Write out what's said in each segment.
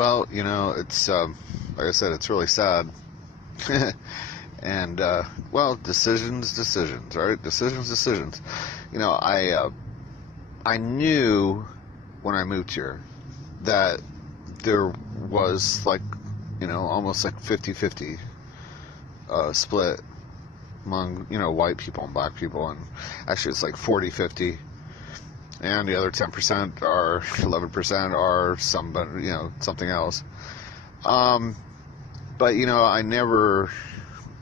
Well, it's like I said, it's really sad. And well, decisions, right? Decisions. I knew when I moved here that there was like, almost like 50-50 split among, white people and black people, and actually it's like 40-50, and the other 10% or 11% are somebody, something else. Um, but I never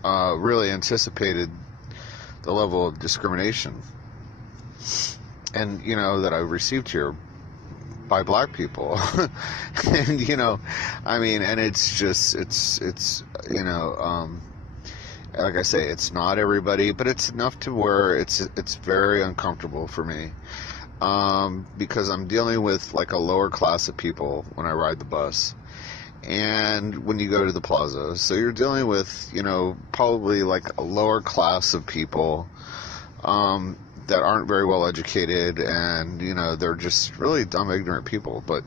really anticipated the level of discrimination, and that I received here by black people. And I mean, and it's like I say, it's not everybody, but it's enough to where it's very uncomfortable for me, because I'm dealing with like a lower class of people when I ride the bus, and when you go to the plaza, so you're dealing with probably like a lower class of people, that aren't very well educated, and they're just really dumb, ignorant people. But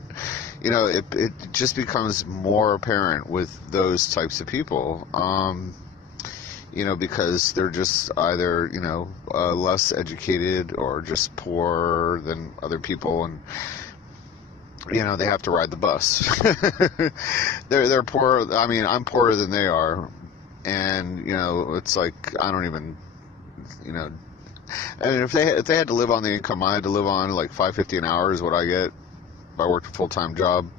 it just becomes more apparent with those types of people, because they're just either less educated or just poorer than other people, and they have to ride the bus. They're poor. I mean, I'm poorer than they are, and it's like I don't even I mean, if they had to live on the income I had to live on, like $5.50 an hour is what I get if I worked a full-time job.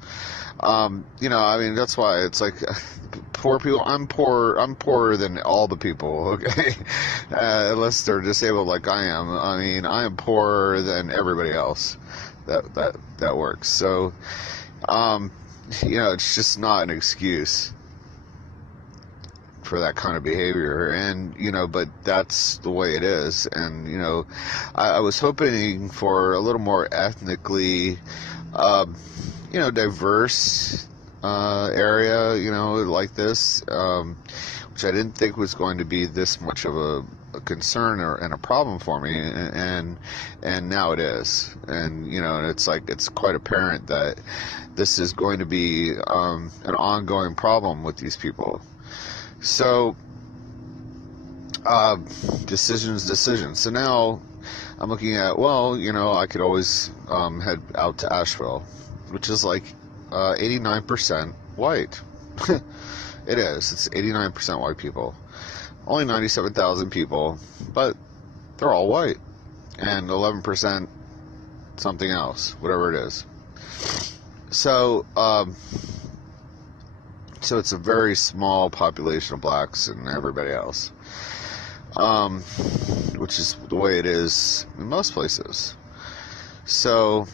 I mean, that's why it's like poor people. I'm poor. I'm poorer than all the people. Okay, unless they're disabled like I am. I mean, I am poorer than everybody else. That works. So, it's just not an excuse for that kind of behavior, and but that's the way it is. And I was hoping for a little more ethnically diverse area, like this, which I didn't think was going to be this much of a concern and a problem for me, and now it is. And it's like it's quite apparent that this is going to be an ongoing problem with these people. So, decisions. So now I'm looking at, well, I could always head out to Asheville, which is like 89% white. It is. It's 89% white people. Only 97,000 people, but they're all white. And 11% something else, whatever it is. So, so it's a very small population of blacks and everybody else, which is the way it is in most places. So,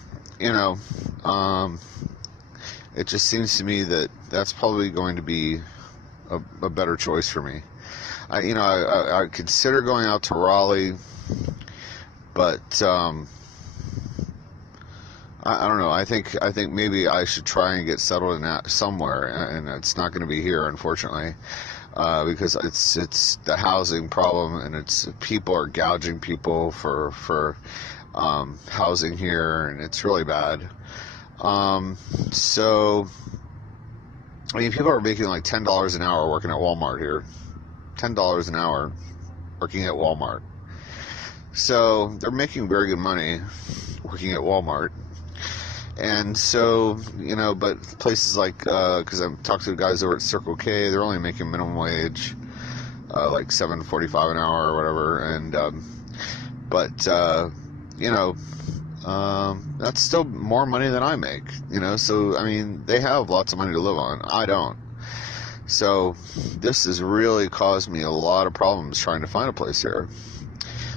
it just seems to me that that's probably going to be a better choice for me. I consider going out to Raleigh, but I don't know. I think maybe I should try and get settled in that somewhere, and it's not going to be here, unfortunately, because it's the housing problem, and it's people are gouging people for housing here, and it's really bad. So I mean, people are making like $10 an hour working at Walmart here. $10 an hour working at Walmart. So they're making very good money working at Walmart. And so, but places like, because I've talked to the guys over at Circle K, they're only making minimum wage, like $7.45 an hour or whatever. And, that's still more money than I make, so, I mean, they have lots of money to live on. I don't. So this has really caused me a lot of problems trying to find a place here.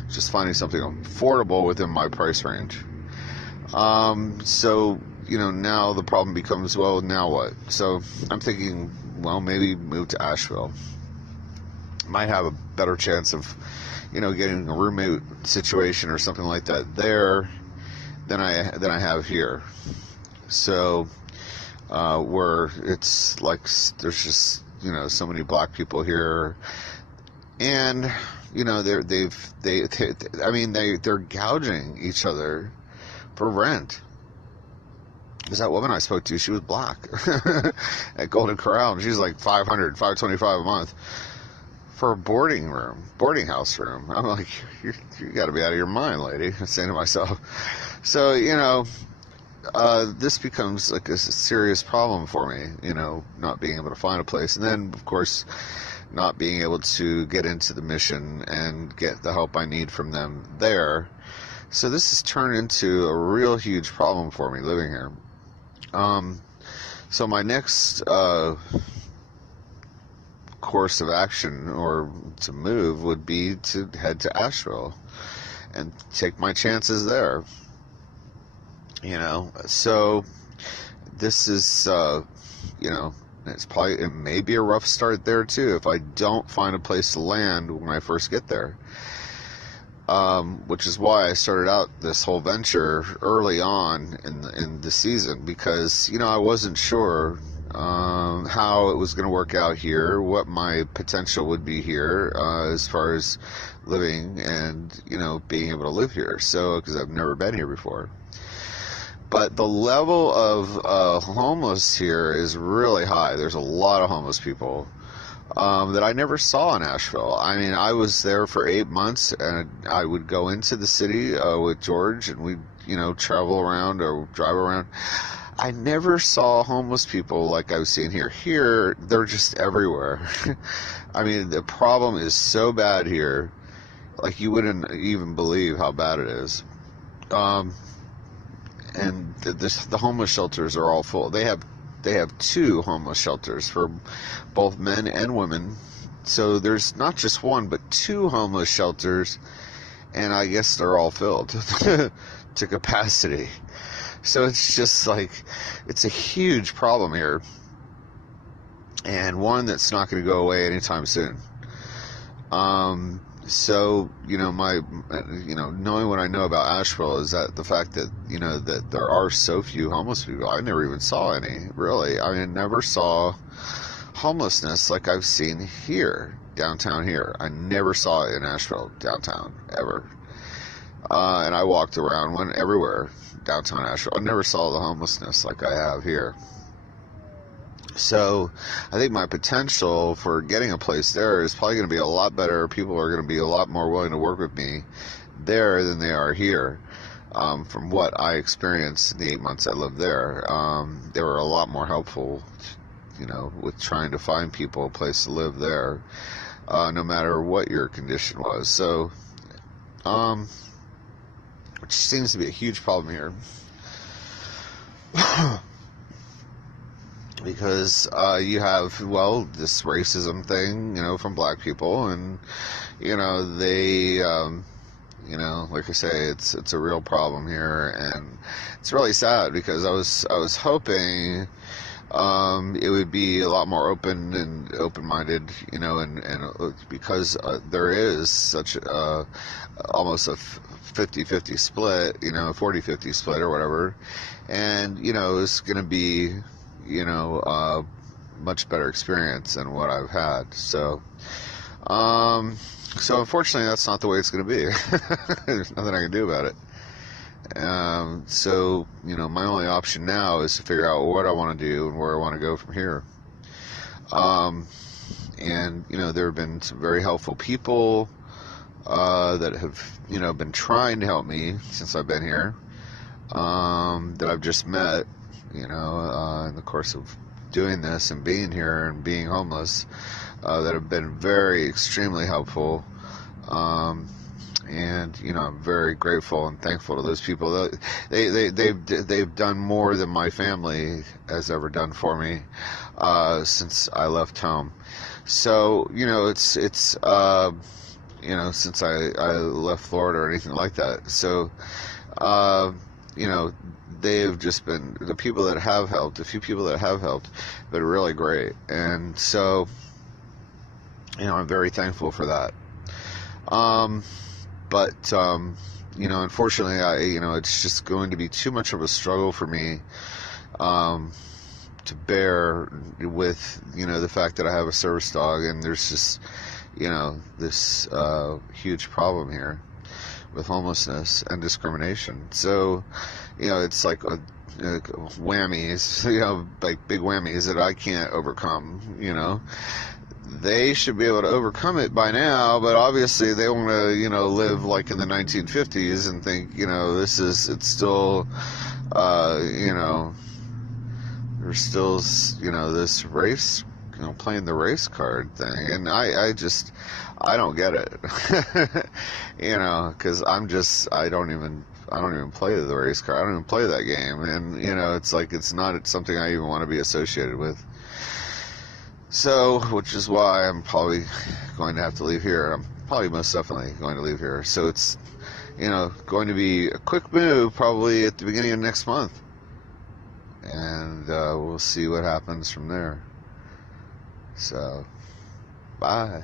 Just finding something affordable within my price range. So, now the problem becomes, well, now what? So I'm thinking, well, maybe move to Asheville. Might have a better chance of, getting a roommate situation or something like that there than I have here. So, where it's like there's just so many black people here, and they're gouging each other for rent. Because that woman I spoke to, she was black at Golden Corral, and she's like $525 a month for a boarding house room. I'm like, you got to be out of your mind, lady. I'm saying to myself. So, this becomes like a serious problem for me, not being able to find a place. And then, of course, not being able to get into the mission and get the help I need from them there. So this has turned into a real huge problem for me living here. So my next course of action or to move would be to head to Asheville and take my chances there. So this is, it may be a rough start there too if I don't find a place to land when I first get there. Which is why I started out this whole venture early on in the season, because I wasn't sure how it was going to work out here, what my potential would be here as far as living and being able to live here. So because I've never been here before. But the level of homeless here is really high. There's a lot of homeless people that I never saw in Asheville. I mean, I was there for 8 months, and I would go into the city with George, and we'd, travel around or drive around. I never saw homeless people like I was seeing here. Here, they're just everywhere. I mean, the problem is so bad here, like you wouldn't even believe how bad it is. And the homeless shelters are all full. They have 2 homeless shelters for both men and women. So there's not just one, but 2 homeless shelters, and I guess they're all filled to capacity. So it's just like, it's a huge problem here, and one that's not going to go away anytime soon. So, knowing what I know about Asheville is that the fact that, that there are so few homeless people. I never even saw any, really. I mean, I never saw homelessness like I've seen here, downtown here. I never saw it in Asheville, downtown, ever. And I walked around, went everywhere, downtown Asheville. I never saw the homelessness like I have here. So I think my potential for getting a place there is probably going to be a lot better. People are going to be a lot more willing to work with me there than they are here. From what I experienced in the 8 months I lived there, they were a lot more helpful, with trying to find people a place to live there, no matter what your condition was. So, which seems to be a huge problem here. Because you have, this racism thing, from black people, and, they, like I say, it's a real problem here, and it's really sad because I was hoping it would be a lot more open and open-minded, and because there is such almost a 50-50 split, a 40-50 split or whatever, and, it's going to be, much better experience than what I've had. So unfortunately that's not the way it's going to be. There's nothing I can do about it. So my only option now is to figure out what I want to do and where I want to go from here. And there have been some very helpful people that have been trying to help me since I've been here, that I've just met in the course of doing this and being here and being homeless, that have been extremely helpful. And I'm very grateful and thankful to those people. They've done more than my family has ever done for me since I left home. So it's since I left Florida or anything like that. So they have just been, the people that have helped, a few people that have helped, been really great. And so, I'm very thankful for that. But unfortunately, it's just going to be too much of a struggle for me, to bear with, the fact that I have a service dog, and there's just, this, huge problem here. with homelessness and discrimination. So, it's like whammies, like big whammies that I can't overcome. They should be able to overcome it by now, but obviously they want to, live like in the 1950s and think, it's still, there's still, this race, playing the race card thing. And I don't get it, because I don't even play the race card. I don't even play that game. And, it's like, it's not something I even want to be associated with. So, which is why I'm probably going to have to leave here. I'm probably most definitely going to leave here. So it's, going to be a quick move probably at the beginning of next month. And we'll see what happens from there. So, bye.